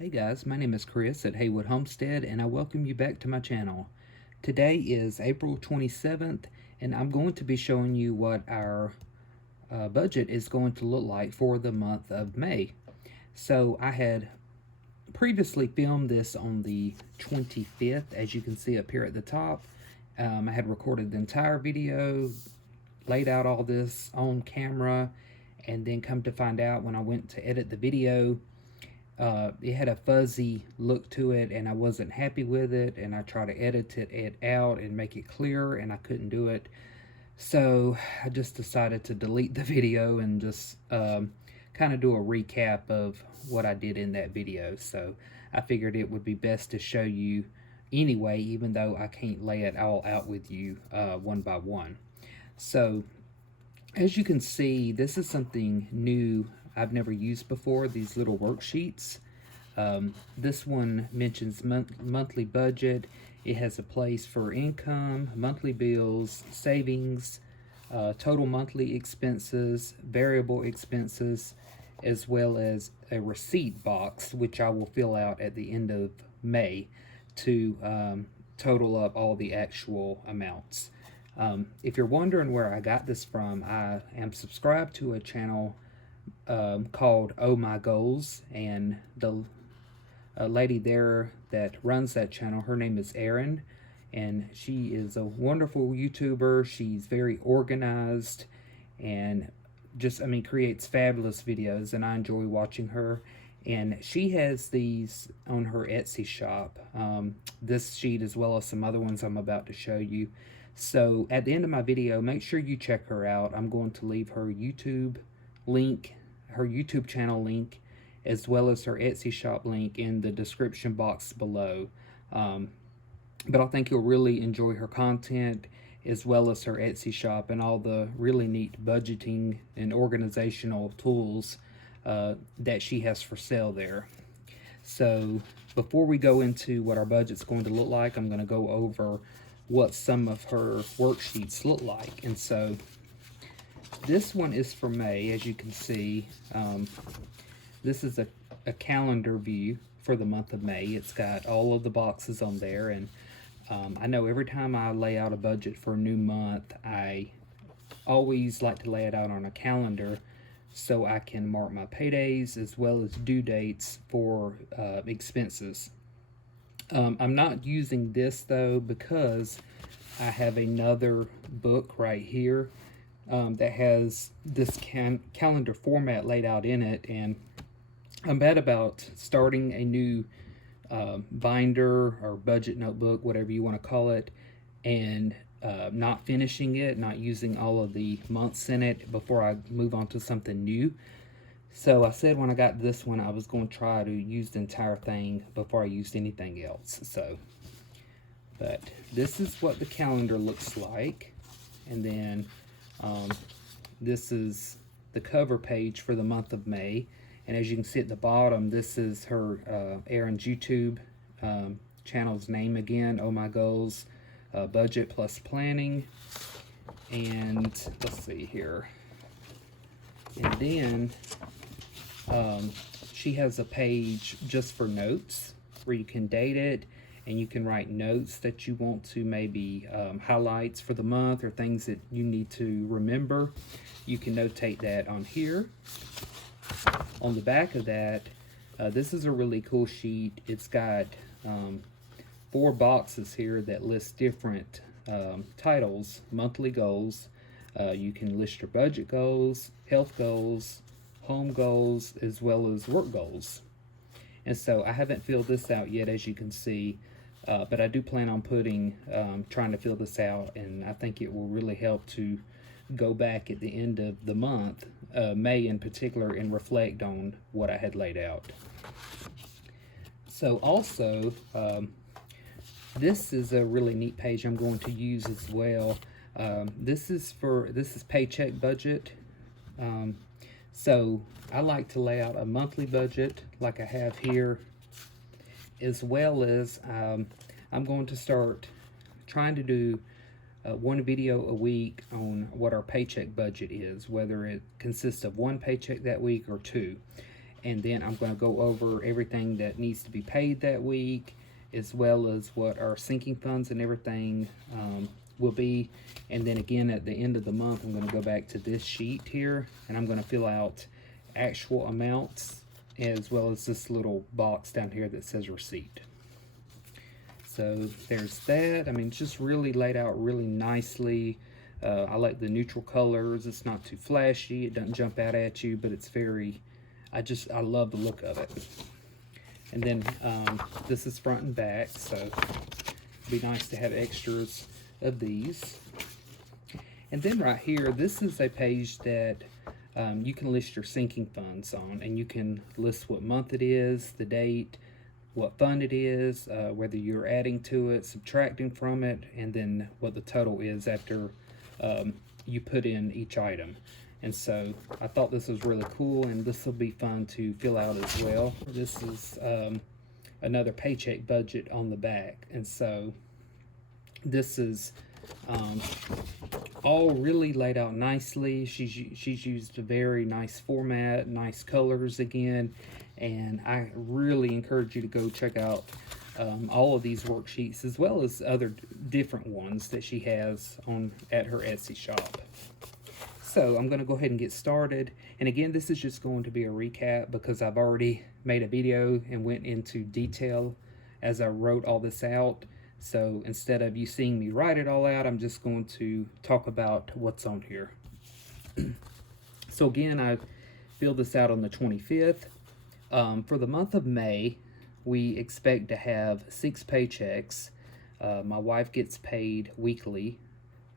Hey guys, my name is Chris at Haywood Homestead and I welcome you back to my channel. Today is April 27th and I'm going to be showing you what our budget is going to look like for the month of May. So I had previously filmed this on the 25th, as you can see up here at the top. I had recorded the entire video, laid out all this on camera, and then come to find out when I went to edit the video, it had a fuzzy look to it and I wasn't happy with it, and I tried to edit it out and make it clearer and I couldn't do it. So I just decided to delete the video and just kind of do a recap of what I did in that video. So I figured it would be best to show you anyway, even though I can't lay it all out with you one by one. So as you can see, this is something new I've never used before, these little worksheets. This one mentions monthly budget. It has a place for income, monthly bills, savings, total monthly expenses, variable expenses, as well as a receipt box, which I will fill out at the end of May to total up all the actual amounts. If you're wondering where I got this from, I am subscribed to a channel called Oh My Goals, and the lady there that runs that channel, her name is Erin, and she is a wonderful YouTuber. She's very organized and just, creates fabulous videos, and I enjoy watching her. And she has these on her Etsy shop, this sheet as well as some other ones I'm about to show you. So at the end of my video, make sure you check her out. I'm going to leave her YouTube link, her YouTube channel link, as well as her Etsy shop link in the description box below. But I think you'll really enjoy her content, as well as her Etsy shop and all the really neat budgeting and organizational tools that she has for sale there. So before we go into what our budget's going to look like, I'm going to go over what some of her worksheets look like. And so this one is for May, as you can see. This is a calendar view for the month of May. It's got all of the boxes on there, and I know every time I lay out a budget for a new month, I always like to lay it out on a calendar so I can mark my paydays as well as due dates for expenses. I'm not using this though because I have another book right here that has this calendar format laid out in it, and I'm bad about starting a new binder or budget notebook, whatever you want to call it, and not finishing it, not using all of the months in it before I move on to something new. So I said when I got this one, I was going to try to use the entire thing before I used anything else. So, but this is what the calendar looks like. And then this is the cover page for the month of May. And as you can see at the bottom, this is her Erin's YouTube channel's name again, Oh My Goals, Budget Plus Planning. And let's see here. And then she has a page just for notes where you can date it, and you can write notes that you want to maybe highlights for the month or things that you need to remember. You can notate that on here. On the back of that, this is a really cool sheet. It's got 4 boxes here that list different titles, monthly goals. You can list your budget goals, health goals, home goals, as well as work goals. And so I haven't filled this out yet, as you can see, but I do plan on trying to fill this out, and I think it will really help to go back at the end of the month, May in particular, and reflect on what I had laid out. So also, this is a really neat page I'm going to use as well. This is paycheck budget. So I like to lay out a monthly budget like I have here, as well as I'm going to start trying to do one video a week on what our paycheck budget is, whether it consists of one paycheck that week or 2. and then I'm going to go over everything that needs to be paid that week, as well as what our sinking funds and everything will be. And then again at the end of the month, I'm going to go back to this sheet here, and I'm going to fill out actual amounts, as well as this little box down here that says receipt. So there's that. I mean, it's just really laid out really nicely. I like the neutral colors. It's not too flashy. It doesn't jump out at you, but it's very, I love the look of it. And then this is front and back, so it'd be nice to have extras of these. And then right here, this is a page that you can list your sinking funds on, and you can list what month it is, the date, what fund it is, whether you're adding to it, subtracting from it, and then what the total is after you put in each item. And so I thought this was really cool, and this will be fun to fill out as well. This is another paycheck budget on the back, and so this is all really laid out nicely. She's used a very nice format, nice colors again, and I really encourage you to go check out all of these worksheets, as well as other different ones that she has at her Etsy shop. So I'm going to go ahead and get started. And again, this is just going to be a recap because I've already made a video and went into detail as I wrote all this out. So instead of you seeing me write it all out, I'm just going to talk about what's on here. So again, I filled this out on the 25th. For the month of May, we expect to have 6 paychecks. My wife gets paid weekly.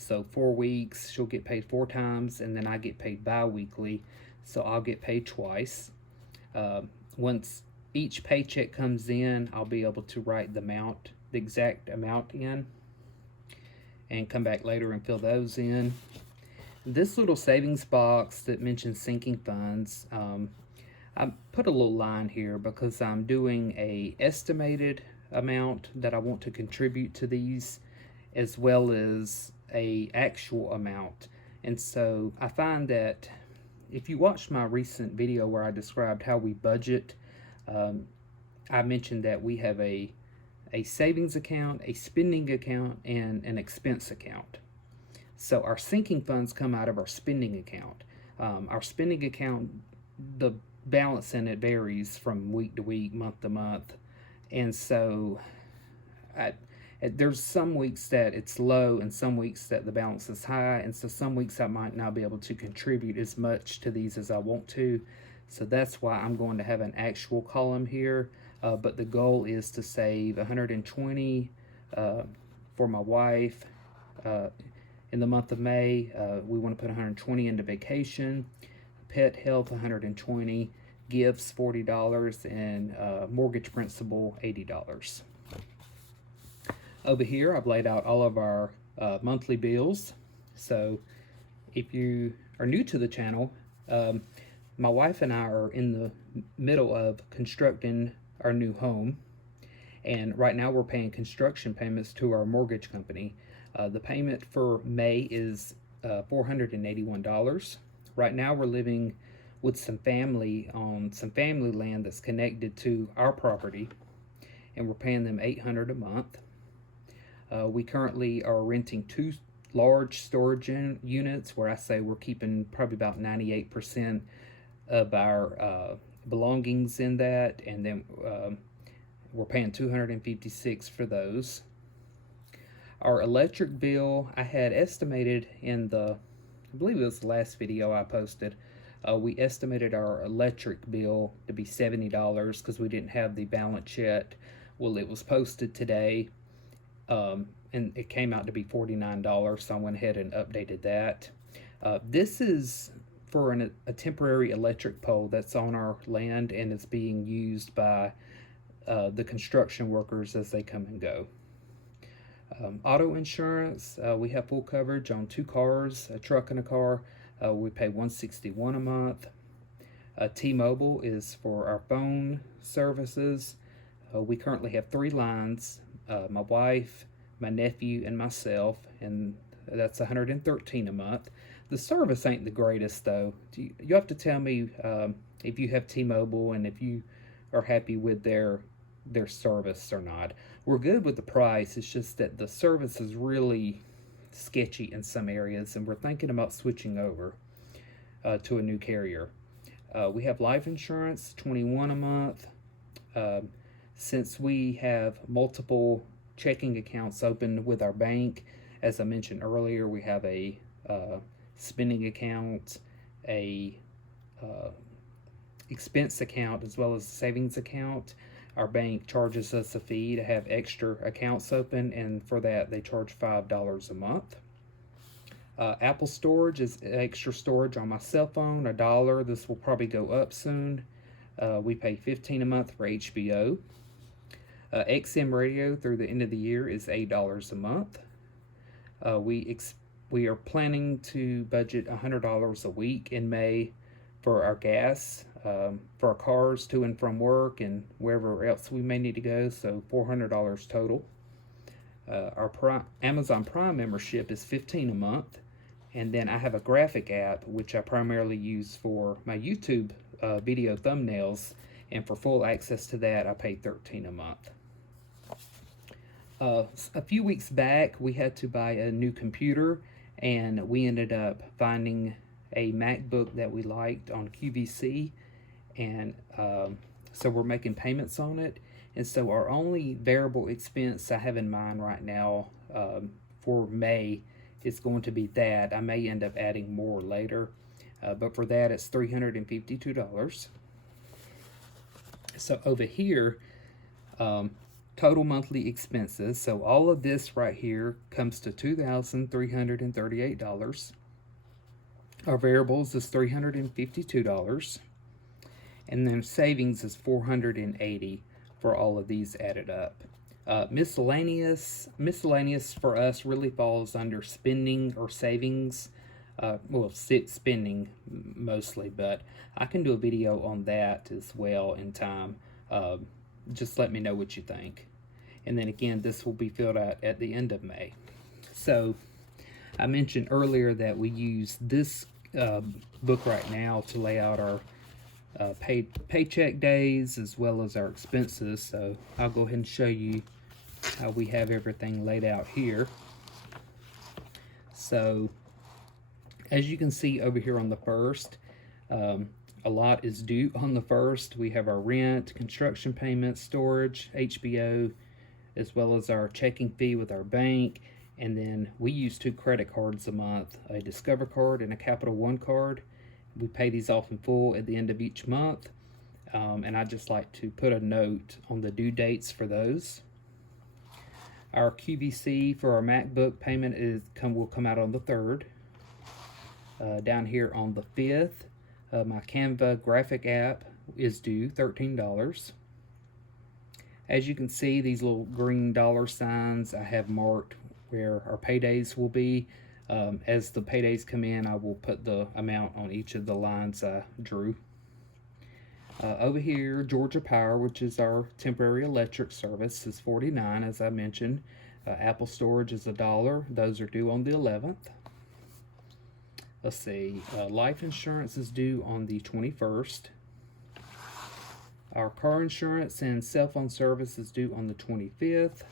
So 4 weeks, she'll get paid 4 times, and then I get paid bi-weekly, so I'll get paid twice. Once each paycheck comes in, I'll be able to write the exact amount in, and come back later and fill those in. This little savings box that mentions sinking funds, I put a little line here because I'm doing a estimated amount that I want to contribute to these, as well as a actual amount. And so I find that if you watched my recent video where I described how we budget, I mentioned that we have a savings account, a spending account, and an expense account. So our sinking funds come out of our spending account. Our spending account, the balance in it varies from week to week, month to month, and so there's some weeks that it's low and some weeks that the balance is high, and so some weeks I might not be able to contribute as much to these as I want to. So that's why I'm going to have an actual column here, but the goal is to save 120 for my wife. In the month of May, we want to put 120 into vacation, pet health 120, gifts $40, and mortgage principal $80. Over here, I've laid out all of our monthly bills. So if you are new to the channel, my wife and I are in the middle of constructing our new home. And right now we're paying construction payments to our mortgage company. The payment for May is $481. Right now we're living with some family on some family land that's connected to our property, and we're paying them $800 a month. We currently are renting 2 large storage units, where I say we're keeping probably about 98% of our belongings in that, and then we're paying $256 for those. Our electric bill, I had estimated in I believe it was the last video I posted, we estimated our electric bill to be $70 because we didn't have the balance yet. Well, it was posted today, and it came out to be $49, so I went ahead and updated that. This is for a temporary electric pole that's on our land, and it's being used by the construction workers as they come and go. Auto insurance, we have full coverage on 2 cars, a truck and a car. We pay $161 a month. T-Mobile is for our phone services. We currently have 3 lines, my wife, my nephew, and myself, and That's $113 a month. The service ain't the greatest though. You have to tell me if you have T-Mobile and if you are happy with their service or not. We're good with the price. It's just that the service is really sketchy in some areas, and we're thinking about switching over to a new carrier. We have life insurance, $21 a month. Since we have multiple checking accounts open with our bank, as I mentioned earlier, we have a spending account, a expense account, as well as a savings account. Our bank charges us a fee to have extra accounts open, and for that they charge $5 a month. Apple storage is extra storage on my cell phone, $1. This will probably go up soon. We pay $15 a month for HBO. XM radio through the end of the year is $8 a month. We are planning to budget $100 a week in May for our gas, for our cars to and from work and wherever else we may need to go, so $400 total. Our Amazon Prime membership is $15 a month, and then I have a graphic app which I primarily use for my YouTube video thumbnails, and for full access to that I pay $13 a month. A few weeks back we had to buy a new computer, and we ended up finding a MacBook that we liked on QVC, and so we're making payments on it. And so our only variable expense I have in mind right now for May is going to be that. I may end up adding more later, but for that it's $352. So over here, total monthly expenses, so all of this right here comes to $2,338. Our variables is $352, and then savings is $480 for all of these added up. Miscellaneous for us really falls under spending or savings. Well, spending mostly, but I can do a video on that as well in time. Just let me know what you think. And then again, this will be filled out at the end of May. So I mentioned earlier that we use this book right now to lay out our paycheck days as well as our expenses. So I'll go ahead and show you how we have everything laid out here. So as you can see over here on the first, a lot is due on the first. We have our rent, construction payments, storage, HBO, as well as our checking fee with our bank. And then we use 2 credit cards a month, a Discover card and a Capital One card. We pay these off in full at the end of each month. And I just like to put a note on the due dates for those. Our QVC for our MacBook payment will come out on the 3rd. Down here on the 5th, my Canva graphic app is due $13. As you can see, these little green dollar signs I have marked where our paydays will be. As the paydays come in, I will put the amount on each of the lines I drew. Over here, Georgia Power, which is our temporary electric service, is $49, as I mentioned. Apple storage is $1. Those are due on the 11th. Let's see, life insurance is due on the 21st. Our car insurance and cell phone service is due on the 25th.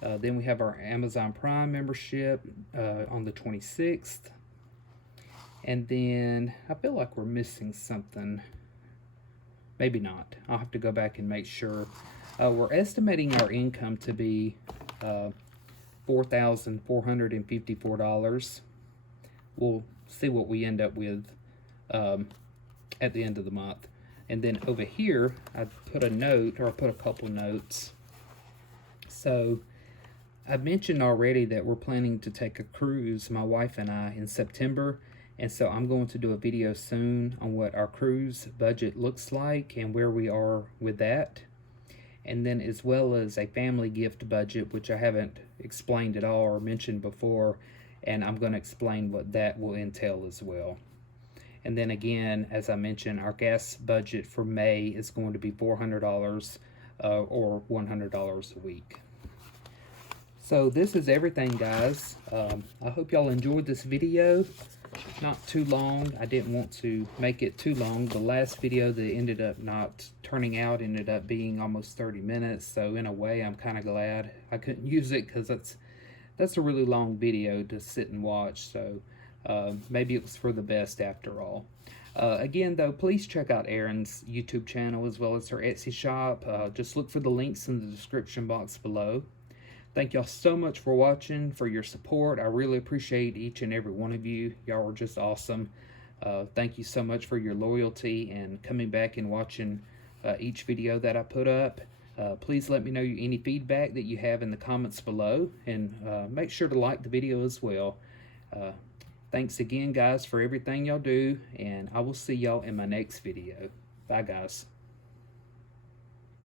Then we have our Amazon Prime membership on the 26th. And then I feel like we're missing something. Maybe not. I'll have to go back and make sure. We're estimating our income to be $4,454. We'll see what we end up with at the end of the month. And then over here, I put a note, or I put a couple notes. So I mentioned already that we're planning to take a cruise, my wife and I, in September. And so I'm going to do a video soon on what our cruise budget looks like and where we are with that. And then as well as a family gift budget, which I haven't explained at all or mentioned before. And I'm going to explain what that will entail as well. And then again, as I mentioned, our gas budget for May is going to be $400 or $100 a week. So this is everything, guys. I hope y'all enjoyed this video. Not too long. I didn't want to make it too long. The last video that ended up not turning out ended up being almost 30 minutes. So in a way, I'm kind of glad I couldn't use it, because that's a really long video to sit and watch. So maybe it was for the best after all. Again, though, please check out Erin's YouTube channel as well as her Etsy shop. Just look for the links in the description box below. Thank y'all so much for watching, for your support. I really appreciate each and every one of you. Y'all are just awesome. Thank you so much for your loyalty and coming back and watching each video that I put up. Please let me know any feedback that you have in the comments below, and make sure to like the video as well. Thanks again, guys, for everything y'all do, and I will see y'all in my next video. Bye, guys.